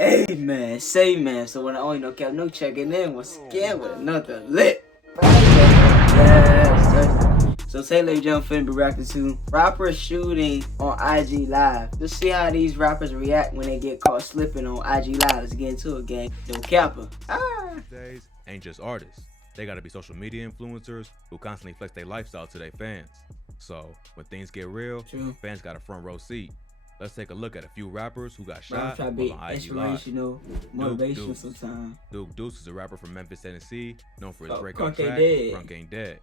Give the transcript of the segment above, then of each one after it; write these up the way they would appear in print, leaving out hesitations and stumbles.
Hey man, say man, so when I only no cap, no checking in, was scared with another lit. Yes. So today, ladies and gentlemen, be reacting to rappers shooting on IG Live. Let's see how these rappers react when they get caught slipping on IG Live. Let's get into it, gang. No capper. These days ain't just artists. They gotta be social media influencers who constantly flex their lifestyle to their fans. So when things get real, fans got a front row seat. Let's take a look at a few rappers who got shot while on IG Live. Motivational sometimes. Deuce is a rapper from Memphis, Tennessee, known for his breakout track, Crunk Ain't Dead.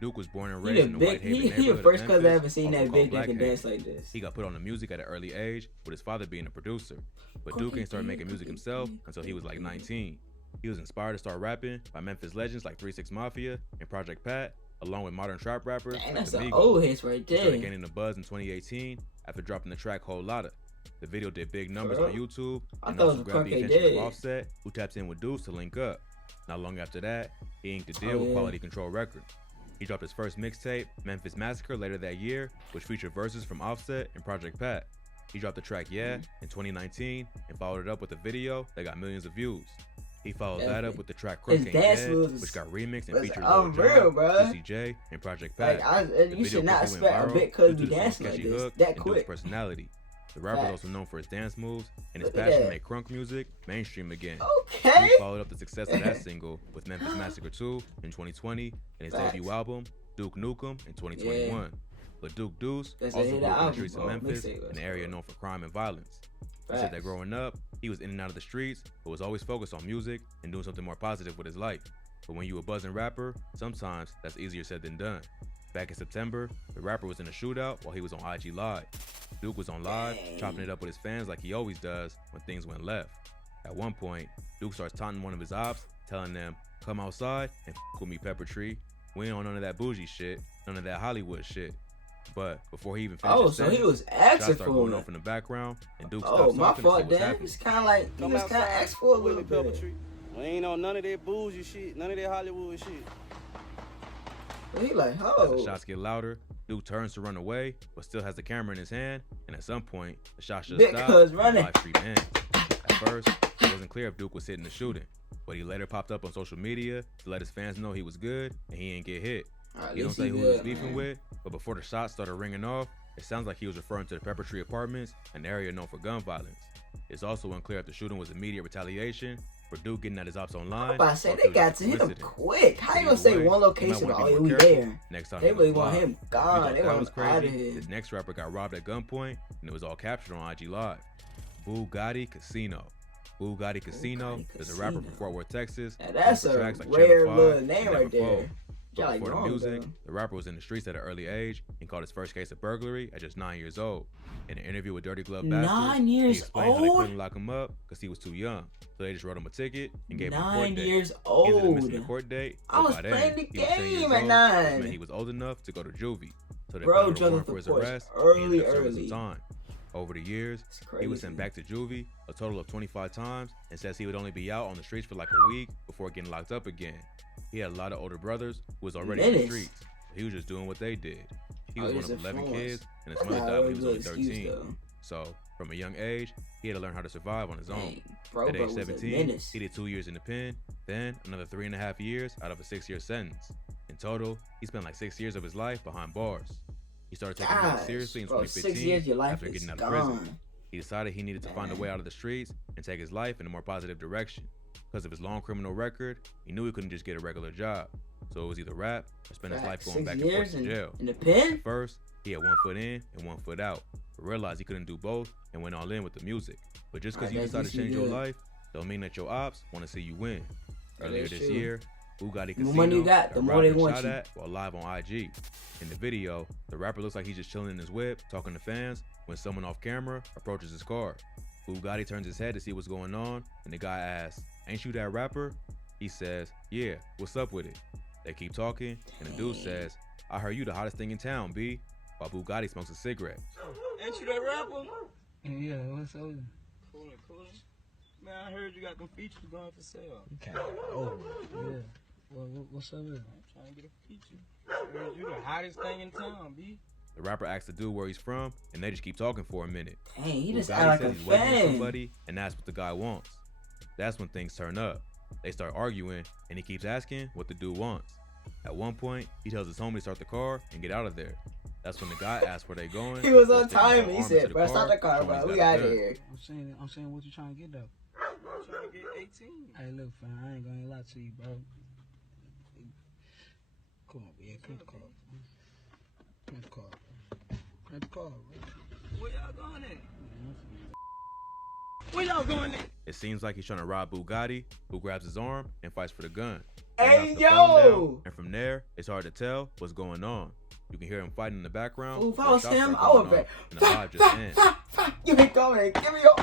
Duke was born and raised in the Whitehaven neighborhood He the first cousin I ever Memphis, seen that big that can dance like this. He got put on the music at an early age, with his father being a producer. But Duke ain't started making music himself until he was like 19. He was inspired to start rapping by Memphis legends like 3 6 Mafia and Project Pat, along with modern trap rappers like that's the an old hits right there. He started gaining the buzz in 2018 after dropping the track Whole Lotta. The video did big numbers on YouTube and also grabbed the attention of Offset, who taps in with Deuce to link up. Not long after that, he inked a deal with Quality Control Records. He dropped his first mixtape, Memphis Massacre, later that year, which featured verses from Offset and Project Pat. He dropped the track Yeah in 2019 and followed it up with a video that got millions of views. He followed that up with the track Crunk Ain't Dead, which got remixed and featured Lil Jon, Juicy J, and Project Pat. You should not expect a bit cause we dancing like this that quick. Personality. The rapper is also known for his dance moves and his passion to make crunk music mainstream again. He followed up the success of that single with Memphis Massacre 2 in 2020 and his debut album, Duke Nukem, in 2021. But Duke Deuce also grew up in the streets of Memphis, an area known for crime and violence. He said that growing up, he was in and out of the streets, but was always focused on music and doing something more positive with his life. But when you a buzzing rapper, sometimes that's easier said than done. Back in September, the rapper was in a shootout while he was on IG Live. Duke was on live, chopping it up with his fans like he always does when things went left. At one point, Duke starts taunting one of his ops, telling them, "Come outside and f with me, Pepper Tree. We ain't on none of that bougie shit, none of that Hollywood shit." But before he even finished his sentence, he was asking for going it. off in the background, and Duke stopped my talking fault, damn. It's kind of like he was kind of asked for a little bit. We ain't on none of that bougie shit, none of that Hollywood shit. He like, As the shots get louder, Duke turns to run away, but still has the camera in his hand, and at some point, the shot should stop and the live stream ends. At first, it wasn't clear if Duke was hitting the shooting, but he later popped up on social media to let his fans know he was good and he ain't get hit. He don't say who he was beefing with, but before the shots started ringing off, it sounds like he was referring to the Pepper Tree Apartments, an area known for gun violence. It's also unclear if the shooting was immediate retaliation for Duke getting at his ops online. I'm about to say, they got to hit him quick. How you gonna say one location, oh, we there? Next time they really want him gone. They want him out of here. His next rapper got robbed at gunpoint, and it was all captured on IG Live. Bugatti Casino. Bugatti Casino is a rapper from Fort Worth, Texas. And that's a rare little name right there. But before the music, the rapper was in the streets at an early age and caught his first case of burglary at just 9 years old. In an interview with Dirty Glove Bastard, he explained how they couldn't lock him up because he was too young. So they just wrote him a ticket and gave him a court date. 9 years old. He ended up missing the court date. I was playing the game at 9. And he was old enough to go to juvie. So they put a warrant for his arrest early. Time. Over the years, he was sent back to juvie a total of 25 times and says he would only be out on the streets for like a week before getting locked up again. He had a lot of older brothers who was already in the streets, so he was just doing what they did. He was one of 11 kids, and his mother died when he was only 13. So, from a young age, he had to learn how to survive on his own. At age 17, he did 2 years in the pen, then another 3.5 years out of a 6-year sentence. In total, he spent like 6 years of his life behind bars. He started taking things seriously in 2015 after getting out of prison. He decided he needed to find a way out of the streets and take his life in a more positive direction. Because of his long criminal record, he knew he couldn't just get a regular job. So it was either rap or spend his life going back and forth to jail. In the pen? At first, he had 1 foot in and 1 foot out, but realized he couldn't do both and went all in with the music. But just because you decide to change your life, don't mean that your ops want to see you win. Earlier this year, Bugatti Casino, the money you got, the more they want you. While live on IG. In the video, the rapper looks like he's just chilling in his whip, talking to fans, when someone off camera approaches his car. Bugatti turns his head to see what's going on, and the guy asks, "Ain't you that rapper?" He says, "Yeah, what's up with it?" They keep talking, and the dude says, "I heard you the hottest thing in town, B," while Bugatti smokes a cigarette. Ain't you that rapper? Yeah, what's up? Cool. Man, I heard you got them features going for sale. Okay. Oh, yeah. Well, what's up with it? I'm trying to get a feature. I heard you the hottest thing in town, B. The rapper asks the dude where he's from, and they just keep talking for a minute. Dang, he just Bugatti act like says a he's waiting on fan. somebody, and that's what the guy wants. That's when things turn up. They start arguing, and he keeps asking what the dude wants. At one point, he tells his homie to start the car and get out of there. That's when the guy asks where they going. He was on time. He said, bro, stop the car, bro. We out of here. I'm saying what you trying to get though? I'm trying to get 18. Hey, look, fam, I ain't gonna lie to you, bro. Come on, yeah, print the car. Print the car, bro. Print the car, bro. Where y'all going at? Where y'all going at? It seems like he's trying to rob Bugatti, who grabs his arm and fights for the gun. Hey, Knocks the phone yo! down, and from there, it's hard to tell what's going on. You can hear him fighting in the background. Ooh, if I while was shots him, start I would going be. off, and the live just ends. Give me going. Give me your.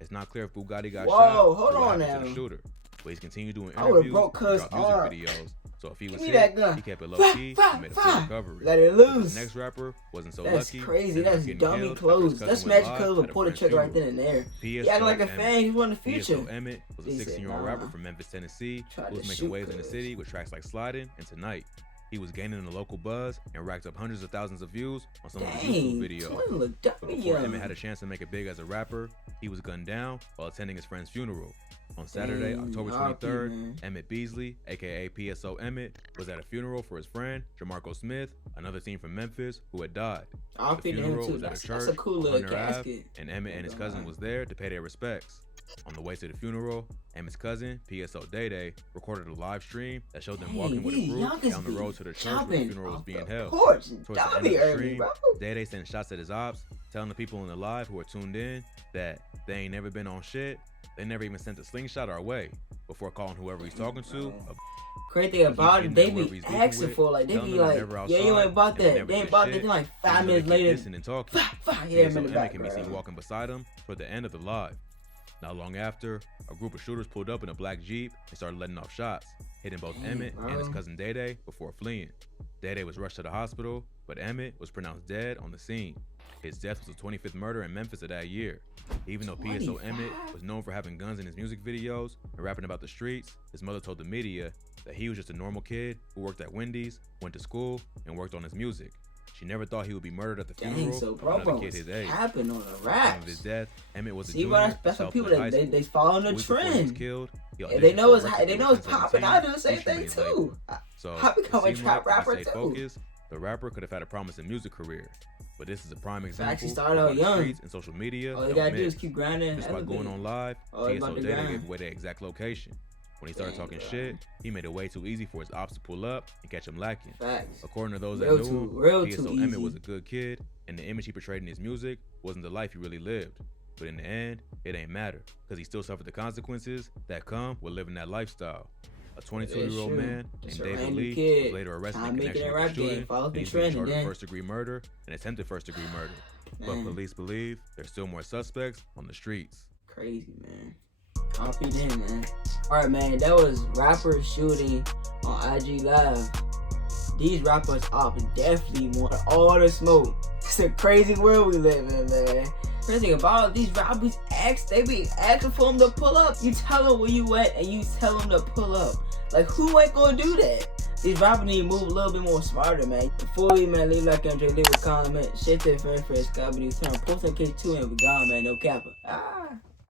It's not clear if Bugatti got Whoa, shot hold or what on happened to now. the shooter. But he's continued doing I would've interviews, broke cuz dropped music arm. videos. So if he was Give me that hit, gun. he kept it low key and made a full recovery. Let it But loose. the next rapper wasn't so That's lucky. crazy. ended up That's getting dummy killed after clothes. his cousin That's went Magic live Cuz at would a pull the friend's trigger right funeral. then and there. He PSO acting like a Emmett. fan. He won the PSO future. Emmett was a He said, 16-year-old nah. rapper from Memphis, Tennessee, Tried who was to making shoot waves in the cuz. city with tracks like Sliding and Tonight. He was gaining a local buzz and racked up hundreds of thousands of views on some of his YouTube Dang, videos. twin look But dummy before young. Emmett had a chance to make it big as a rapper, he was gunned down while attending his friend's funeral. On Saturday, Dang, October RP, 23rd, man. Emmett Beasley, aka PSO Emmett, was at a funeral for his friend, Jamarco Smith, another teen from Memphis, who had died. I'll The feed him funeral too. was at a That's church a cool on little Hunter Ave, casket. and Emmett and his cousin was there to pay their respects. On the way to the funeral, Emmett's cousin, PSO Day, recorded a live stream that showed them walking with a these group youngins down the be road to the church where the jumping funeral was off being the held. porch. Towards the end of Dummy the early, stream, bro. Day sent shots at his ops, telling the people in the live who are tuned in that they ain't never been on shit. They never even sent a slingshot our way before calling whoever he's talking to. Crazy thing about it, they whoever be he's beefing asking with, for like they telling be them like, they're never yeah, you outside, ain't bought and they that. never They ain't get bought shit, that. Then like even 5 though they minutes keep later, dissing and talking. hear him PSO in the Emmett can be background. seen walking beside him toward the end of the live. Not long after, a group of shooters pulled up in a black Jeep and started letting off shots, hitting both Dang, Emmett and his bro. cousin Day before fleeing. Day was rushed to the hospital, but Emmett was pronounced dead on the scene. His death was the 25th murder in Memphis of that year. Even though PSO 25? Emmett was known for having guns in his music videos and rapping about the streets, his mother told the media that he was just a normal kid who worked at Wendy's, went to school, and worked on his music. She never thought he would be murdered at the Dang, funeral so of bro, another kid his age. happened on the At the time raps. of his death, Emmett was a See, junior. bro, at that's for people Southfield High that School. they following A the week before he was trend. killed, he And they auditioned know for a it's record they deal know with it's 1017 popping. I do the same featuring thing his label. too. So I it become a seemed trap like, if rapper he stayed too. focused, the rapper could have had a promising music career. But this is a prime example Facts, he of started how out the young. streets and social media All you don't gotta do mix. is keep grinding. Just by going on live, Oh, it's about PSO to Data grind. gave away their exact location. When he started Dang, talking bro. shit, he made it way too easy for his ops to pull up and catch him lacking. Facts. According to those Real that knew too- him, real PSO too Emmett easy. was a good kid, and the image he portrayed in his music wasn't the life he really lived. But in the end, it ain't matter, because he still suffered the consequences that come with living that lifestyle. A 22-year-old true. man Just named a David random Lee kid was later arrested trying in to make it connection in with the rap game, shooting, follows and the he's being trend, charged and with then- first-degree murder and attempted first-degree murder. But Man. police believe there's still more suspects on the streets. Crazy, man. RP then, man. Alright, man, that was rapper shooting on IG Live. These rappers up definitely want all the smoke. It's a crazy world we live in, man. Crazy about it, these rappers they be asking for them to pull up. You tell them where you at and you tell them to pull up. Like, who ain't gonna do that? These rappers need to move a little bit more smarter, man. Before we, man, leave like MJ, leave a comment. Share to your friends, Scott, but he's turn post in case 2 and we gone, man. No capper. Ah.